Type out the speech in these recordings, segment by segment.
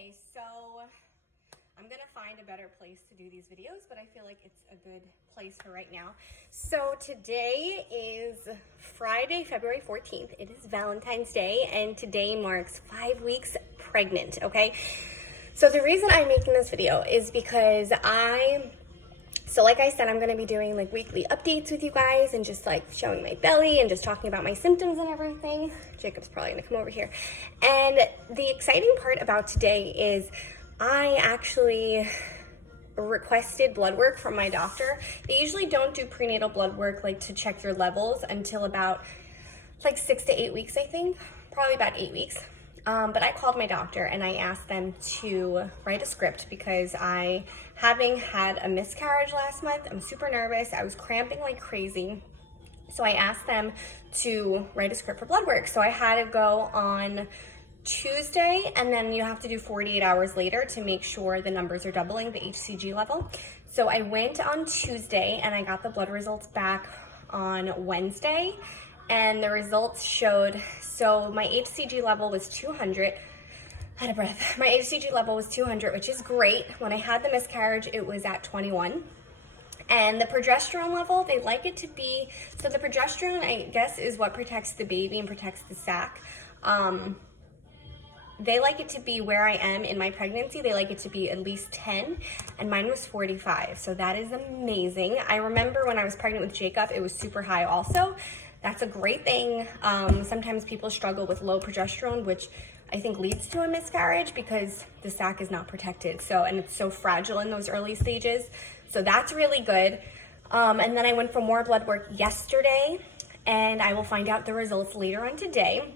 Okay, so I'm gonna find a better place to do these videos, but I feel like it's a good place for right now. So today is Friday, February 14th. It is Valentine's Day, and today marks 5 weeks pregnant, okay? So the reason I'm making this video is because like I said, I'm gonna be doing like weekly updates with you guys and just like showing my belly and just talking about my symptoms and everything. Jacob's probably gonna come over here. And the exciting part about today is I actually requested blood work from my doctor. They usually don't do prenatal blood work like to check your levels until about like 6 to 8 weeks, I think, probably about 8 weeks. But I called my doctor and I asked them to write a script because having had a miscarriage last month, I'm super nervous. I was cramping like crazy. So I asked them to write a script for blood work. So I had to go on Tuesday, and then you have to do 48 hours later to make sure the numbers are doubling, the HCG level. So I went on Tuesday and I got the blood results back on Wednesday. And the results showed, so my HCG level was 200. Out of breath. My HCG level was 200, which is great. When I had the miscarriage, it was at 21. And the progesterone level, they like it to be, so the progesterone, I guess, is what protects the baby and protects the sac. They like it to be where I am in my pregnancy. They like it to be at least 10, and mine was 45. So that is amazing. I remember when I was pregnant with Jacob, it was super high also. That's a great thing. Sometimes people struggle with low progesterone, which I think leads to a miscarriage because the sac is not protected. So, and it's so fragile in those early stages. So that's really good. And then I went for more blood work yesterday, and I will find out the results later on today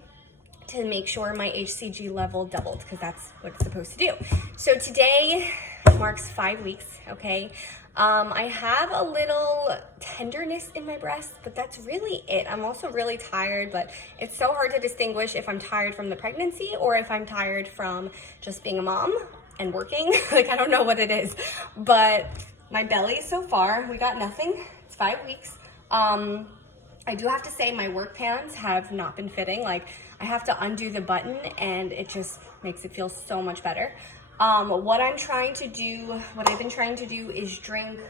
to make sure my HCG level doubled, because that's what it's supposed to do. So today marks 5 weeks, okay? I have a little tenderness in my breast, but that's really it. I'm also really tired, but it's so hard to distinguish if I'm tired from the pregnancy or if I'm tired from just being a mom and working. Like, I don't know what it is, but my belly so far, we got nothing. It's 5 weeks. I do have to say my work pants have not been fitting. Like, I have to undo the button and it just makes it feel so much better. What I've been trying to do is drink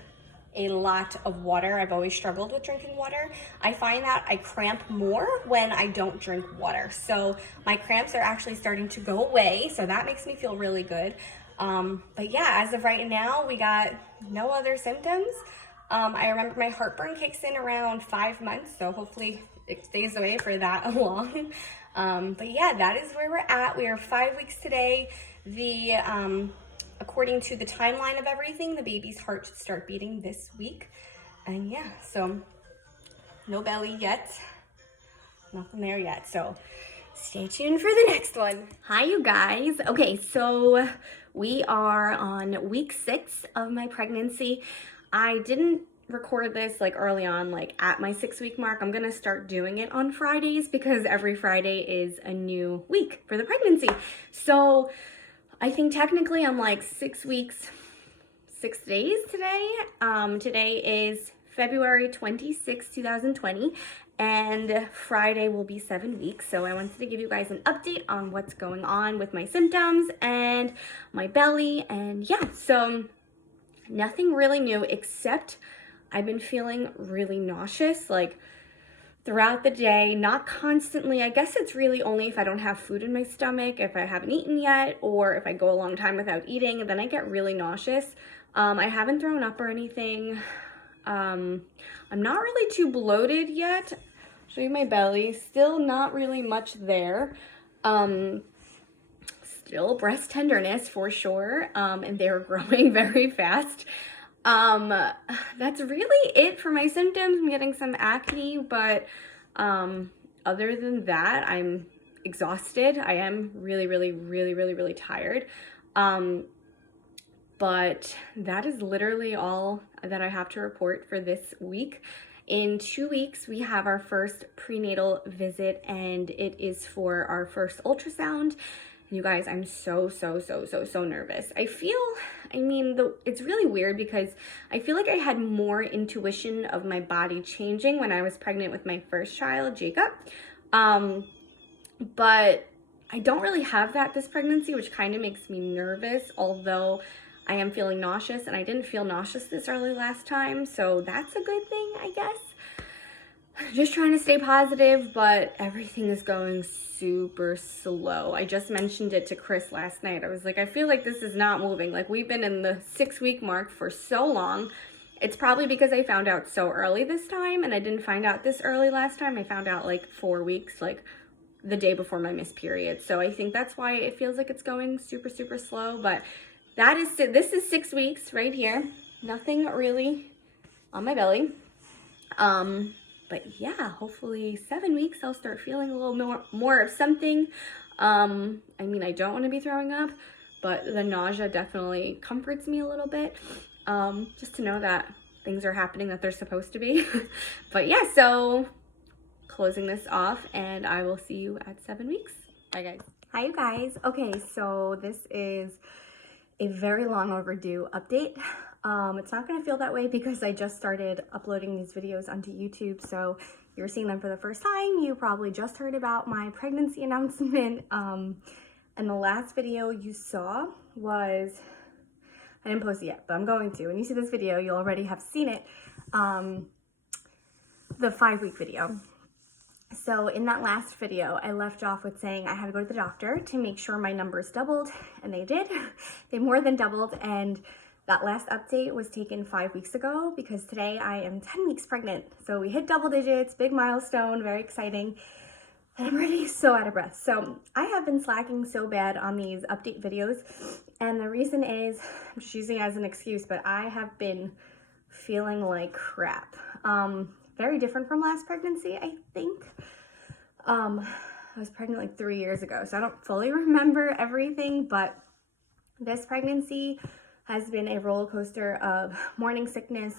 a lot of water. I've always struggled with drinking water. I find that I cramp more when I don't drink water. So my cramps are actually starting to go away. So that makes me feel really good. But yeah, as of right now, we got no other symptoms. I remember my heartburn kicks in around 5 months. So hopefully it stays away for that long. But yeah, that is where we're at. We are 5 weeks today. According to the timeline of everything, the baby's heart should start beating this week. And yeah, so no belly yet. Nothing there yet. So stay tuned for the next one. Hi, you guys. Okay, so we are on week 6 of my pregnancy. I didn't record this like early on, like at my 6-week mark. I'm gonna start doing it on Fridays because every Friday is a new week for the pregnancy. So I think technically I'm like 6 weeks, 6 days today. Today is February 26, 2020, and Friday will be 7 weeks. So I wanted to give you guys an update on what's going on with my symptoms and my belly. And yeah, so nothing really new except I've been feeling really nauseous, like throughout the day, not constantly. I guess it's really only if I don't have food in my stomach, if I haven't eaten yet, or if I go a long time without eating, then I get really nauseous. I haven't thrown up or anything. I'm not really too bloated yet. I'll show you my belly. Still not really much there. Still breast tenderness for sure, and they're growing very fast. That's really it for my symptoms. I'm getting some acne, but other than that, I'm exhausted. I am really tired. But that is literally all that I have to report for this week. In 2 weeks, we have our first prenatal visit, and it is for our first ultrasound. You guys, I'm so nervous. It's really weird because I feel like I had more intuition of my body changing when I was pregnant with my first child, Jacob. But I don't really have that this pregnancy, which kind of makes me nervous, although I am feeling nauseous, and I didn't feel nauseous this early last time, so that's a good thing, I guess. Just trying to stay positive, but everything is going super slow. I just mentioned it to Chris last night. I was like, I feel like this is not moving. Like, we've been in the 6-week mark for so long. It's probably because I found out so early this time, and I didn't find out this early last time. I found out like 4 weeks, like the day before my missed period. So I think that's why it feels like it's going super, super slow. But this is 6 weeks right here. Nothing really on my belly. But yeah, hopefully 7 weeks I'll start feeling a little more of something. I mean, I don't want to be throwing up, but the nausea definitely comforts me a little bit. Just to know that things are happening that they're supposed to be. But yeah, so closing this off, and I will see you at 7 weeks. Bye, guys. Hi, you guys. Okay, so this is a very long overdue update. It's not going to feel that way because I just started uploading these videos onto YouTube, so you're seeing them for the first time. You probably just heard about my pregnancy announcement, and the last video you saw was, I didn't post it yet, but I'm going to. When you see this video, you'll already have seen it, the 5-week video. So in that last video, I left off with saying I had to go to the doctor to make sure my numbers doubled, and they did. They more than doubled, and that last update was taken 5 weeks ago because today I am 10 weeks pregnant. So we hit double digits, big milestone, very exciting. And I'm already so out of breath. So I have been slacking so bad on these update videos. And the reason is, I'm just using it as an excuse, but I have been feeling like crap. Very different from last pregnancy, I think. I was pregnant like 3 years ago, so I don't fully remember everything, but this pregnancy has been a roller coaster of morning sickness.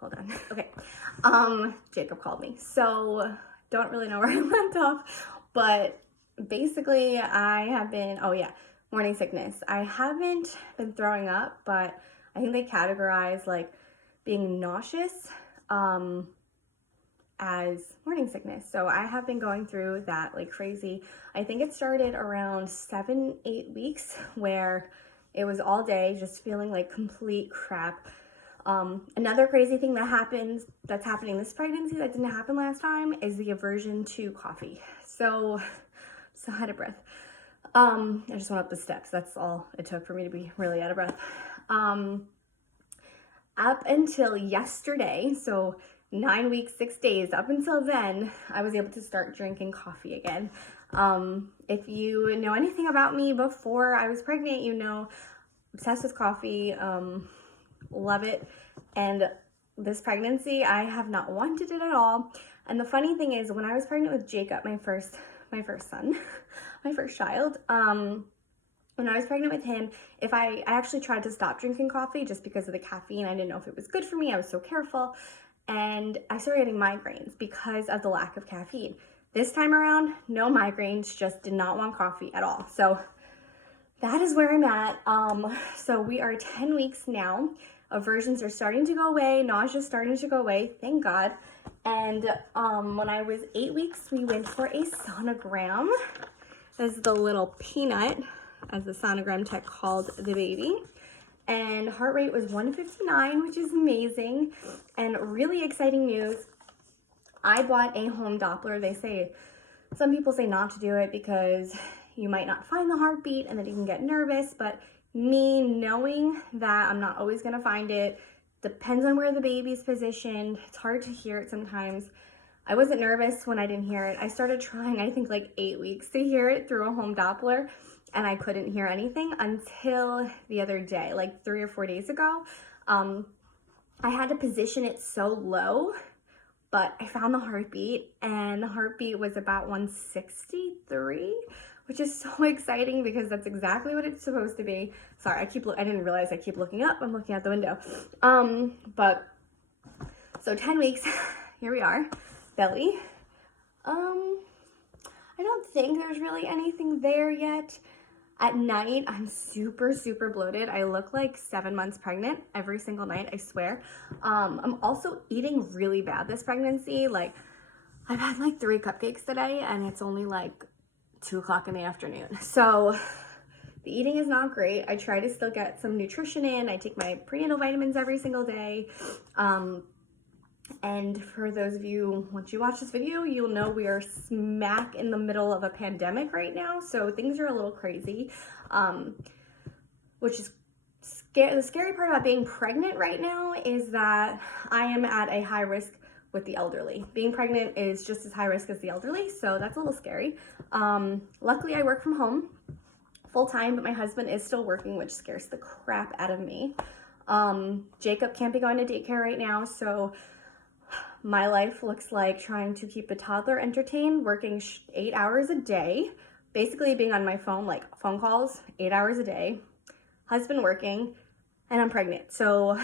Hold on, okay. Jacob called me, so don't really know where I left off, but basically I have been, oh yeah, morning sickness. I haven't been throwing up, but I think they categorize like being nauseous as morning sickness. So I have been going through that like crazy. I think it started around 7-8 weeks where it was all day just feeling like complete crap. Another crazy thing that's happening this pregnancy that didn't happen last time is the aversion to coffee. So out of breath. I just went up the steps. That's all it took for me to be really out of breath. Up until yesterday, so 9 weeks, 6 days, up until then, I was able to start drinking coffee again. If you know anything about me before I was pregnant, you know, obsessed with coffee, love it. And this pregnancy, I have not wanted it at all. And the funny thing is, when I was pregnant with Jacob, my first son, my first child, when I was pregnant with him, I actually tried to stop drinking coffee just because of the caffeine. I didn't know if it was good for me. I was so careful. And I started getting migraines because of the lack of caffeine. This time around, no migraines, just did not want coffee at all. So that is where I'm at. So we are 10 weeks now. Aversions are starting to go away. Nausea is starting to go away, thank God. And when I was 8 weeks, we went for a sonogram. This is the little peanut, as the sonogram tech called the baby. And heart rate was 159, which is amazing. And really exciting news, I bought a home Doppler. Some people say not to do it because you might not find the heartbeat and then you can get nervous, but me knowing that I'm not always gonna find it, depends on where the baby's positioned, it's hard to hear it sometimes. I wasn't nervous when I didn't hear it. I started trying, I think like 8 weeks to hear it through a home Doppler, and I couldn't hear anything until the other day, like 3 or 4 days ago. I had to position it so low, but I found the heartbeat, and the heartbeat was about 163, which is so exciting because that's exactly what it's supposed to be. Sorry, I didn't realize I keep looking up. I'm looking out the window. But so 10 weeks, here we are, belly. I don't think there's really anything there yet. At night, I'm super, super bloated. I look like 7 months pregnant every single night, I swear. I'm also eating really bad this pregnancy. Like, I've had like 3 cupcakes today, and it's only like 2 o'clock in the afternoon. So the eating is not great. I try to still get some nutrition in. I take my prenatal vitamins every single day. And for those of you, once you watch this video, you'll know we are smack in the middle of a pandemic right now. So things are a little crazy, which is scary. The scary part about being pregnant right now is that I am at a high risk with the elderly. Being pregnant is just as high risk as the elderly, so that's a little scary. Luckily, I work from home full time, but my husband is still working, which scares the crap out of me. Jacob can't be going to daycare right now, so my life looks like trying to keep the toddler entertained, working 8 hours a day, basically being on my phone, like phone calls, 8 hours a day, husband working, and I'm pregnant. So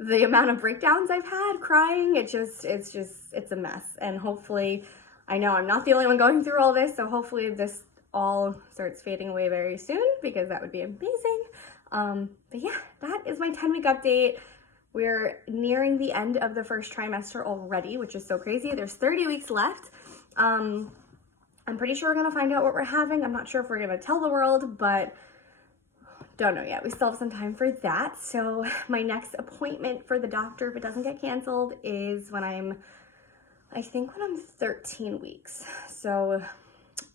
the amount of breakdowns I've had, crying, it's a mess. And hopefully, I know I'm not the only one going through all this, so hopefully this all starts fading away very soon, because that would be amazing. But yeah, that is my 10-week update. We're nearing the end of the first trimester already, which is so crazy. There's 30 weeks left. I'm pretty sure we're gonna find out what we're having. I'm not sure if we're gonna tell the world, but don't know yet. We still have some time for that. So my next appointment for the doctor, if it doesn't get canceled, is when I'm 13 weeks. So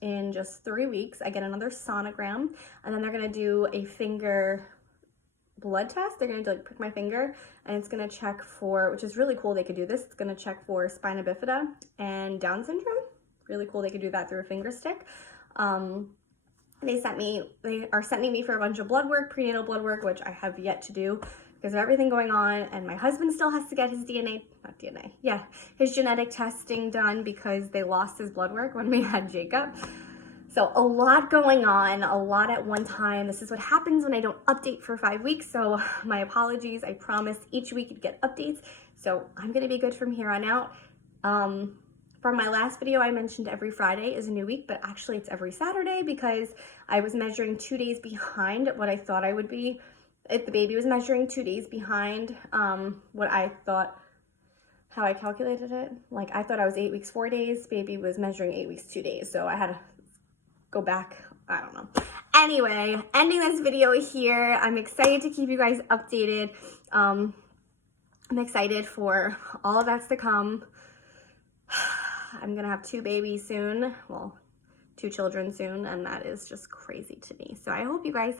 in just 3 weeks, I get another sonogram, and then they're gonna do a finger blood test. They're gonna prick my finger, and it's gonna check for, which is really cool they could do this, it's gonna check for spina bifida and Down syndrome. Really cool they could do that through a finger stick. They are sending me for a bunch of blood work, prenatal blood work, which I have yet to do because of everything going on, and my husband still has to get his his genetic testing done because they lost his blood work when we had Jacob. So a lot going on, a lot at one time. This is what happens when I don't update for 5 weeks. So my apologies. I promise each week you'd get updates. So I'm going to be good from here on out. From my last video, I mentioned every Friday is a new week, but actually it's every Saturday because I was measuring 2 days behind what I thought I would be. If the baby was measuring 2 days behind what I thought, how I calculated it. Like I thought I was 8 weeks, 4 days. Baby was measuring 8 weeks, 2 days. So I had to go back, I don't know. Anyway, ending this video here. I'm excited to keep you guys updated. I'm excited for all of that's to come. I'm gonna have 2 babies soon, well, 2 children soon, and that is just crazy to me. So I hope you guys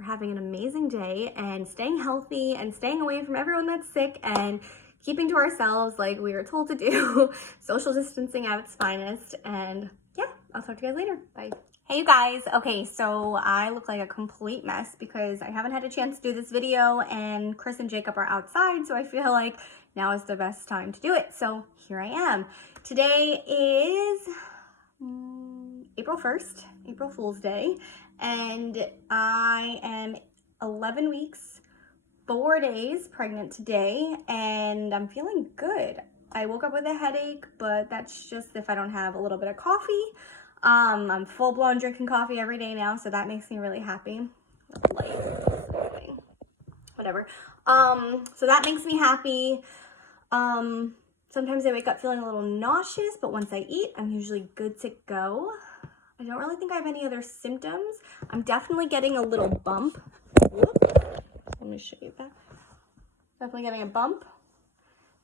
are having an amazing day and staying healthy and staying away from everyone that's sick and keeping to ourselves like we were told to do. Social distancing at its finest. And yeah, I'll talk to you guys later. Bye. Hey you guys, okay, so I look like a complete mess because I haven't had a chance to do this video, and Chris and Jacob are outside, so I feel like now is the best time to do it. So here I am. Today is April 1st, April Fool's Day, and I am 11 weeks, 4 days pregnant today, and I'm feeling good. I woke up with a headache, but that's just if I don't have a little bit of coffee. I'm full-blown drinking coffee every day now, so that makes me really happy. Whatever. So that makes me happy. Sometimes I wake up feeling a little nauseous, but once I eat, I'm usually good to go. I don't really think I have any other symptoms. I'm definitely getting a little bump. Whoop. Let me show you that. Definitely getting a bump.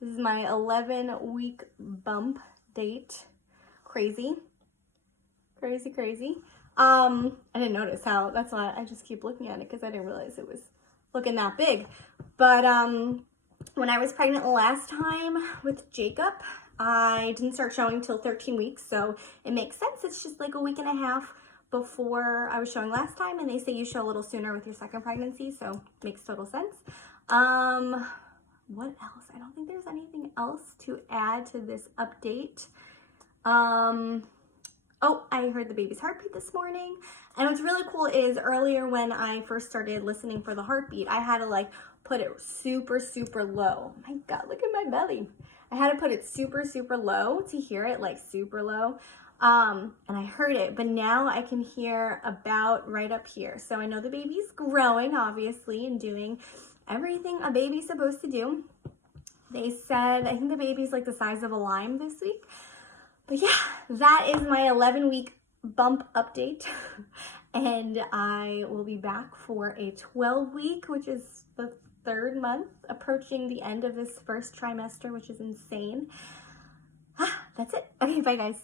This is my 11-week bump date. Crazy. Crazy, crazy. I didn't notice how, that's why I just keep looking at it because I didn't realize it was looking that big. But when I was pregnant last time with Jacob, I didn't start showing till 13 weeks, so it makes sense. It's just like a week and a half before I was showing last time, and they say you show a little sooner with your second pregnancy, so it makes total sense. What else? I don't think there's anything else to add to this update. Oh, I heard the baby's heartbeat this morning. And what's really cool is earlier when I first started listening for the heartbeat, I had to like put it super, super low. Oh my God, look at my belly. I had to put it super, super low to hear it, like super low. And I heard it, but now I can hear about right up here. So I know the baby's growing, obviously, and doing everything a baby's supposed to do. They said, I think the baby's like the size of a lime this week. But yeah, that is my 11-week bump update. And I will be back for a 12-week, which is the 3rd month, approaching the end of this first trimester, which is insane. That's it. Okay, bye guys.